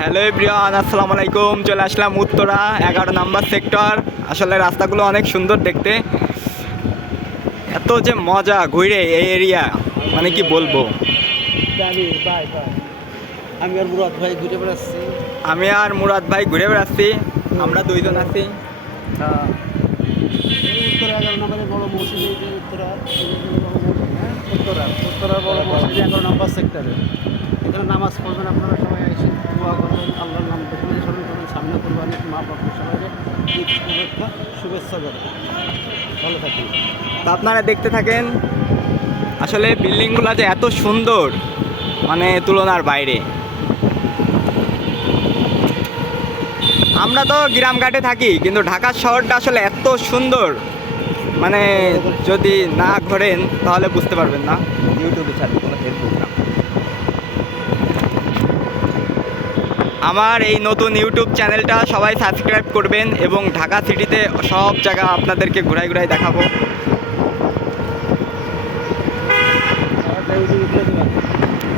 Hello everyone, আসসালামু আলাইকুম। চলে আসলাম উত্তরা 11 নম্বর সেক্টর। আসলে রাস্তাগুলো অনেক সুন্দর দেখতে, এত যে মজা ঘুরে এই এরিয়া, মানে কি বলবো। আমি আর মুরাদ ভাই ঘুরে বেড়াচ্ছি। ঘুরে বেড়াচ্ছি। আমরা দুইজন আছি। উত্তরা 11 নম্বরের বড় মসজিদ, এই যে উত্তরার বড় মসজিদ 11 নম্বর সেক্টরে। এখানে নামাজ পড়বেন আপনারা সবাই, এসে দোয়া করবেন, আল্লাহর নাম দেখবেন, স্মরণ করবেন, সামনে করবেন, মা বাবার সবাইকে ঈদ শুভেচ্ছা জানাই। ভালো থাকুন। তা আপনারা দেখতে থাকেন। আসলে বিল্ডিংগুলো যে এত সুন্দর, মানে তুলনার বাইরে। আমরা তো গ্রামঘাটে থাকি, কিন্তু ঢাকা শহরটা আসলে এত সুন্দর, মানে যদি না ঘোরেন তাহলে বুঝতে পারবেন না। ইউটিউবে ছাড়ি কোনো ফেসবুক না। আমার এই নতুন ইউটিউব চ্যানেলটা সবাই সাবস্ক্রাইব করবেন এবং ঢাকা সিটিতে সব জায়গা আপনাদেরকে ঘুরাই ঘুরাই দেখাবো।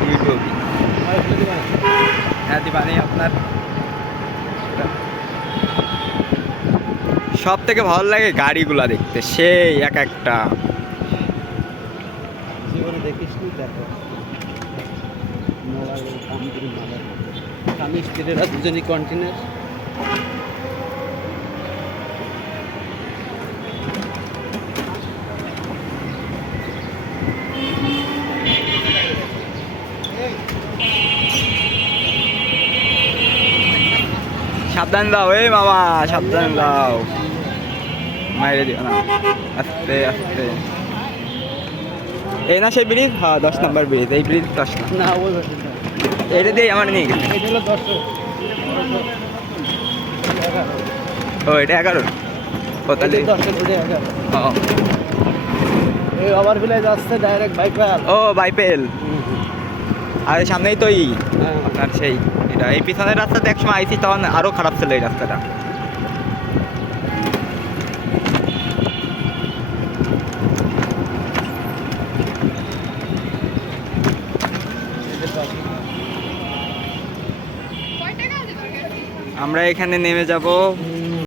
ইউটিউব হ্যাঁ দিবানি। আপনার সব থেকে ভালো লাগে গাড়িগুলা দেখতে, সেই এক একটা। জীবনে দেখিস নি, দেখো স্বামী স্ত্রীরা দুজনই কন্টিনিউয়াস। সাবধান দাও এই মামা, সাবধান দাও, মাইরে দিও না। আস্তে আস্তে। এই না সেই ব্রিজ? হ্যাঁ, 10 নম্বর ব্রিজ। এই ব্রিজ 10 না, না ওই ভাষা এটা দিয়ে আমার নিয়ে গেছে। এটা হলো 10। ও এটা 11। ও তাহলে 10 ও এই ওভারভিলেজ আসছে ডাইরেক্ট বাইক রাল। ও বাইপেল। আর সামনেই তো হ্যাঁ। আপনার সেই এটা। এই পিছনের রাস্তাতে একসময় আইছি, তখন আরও খারাপ ছিল এই রাস্তাটা। আমরা এখানে নেমে যাব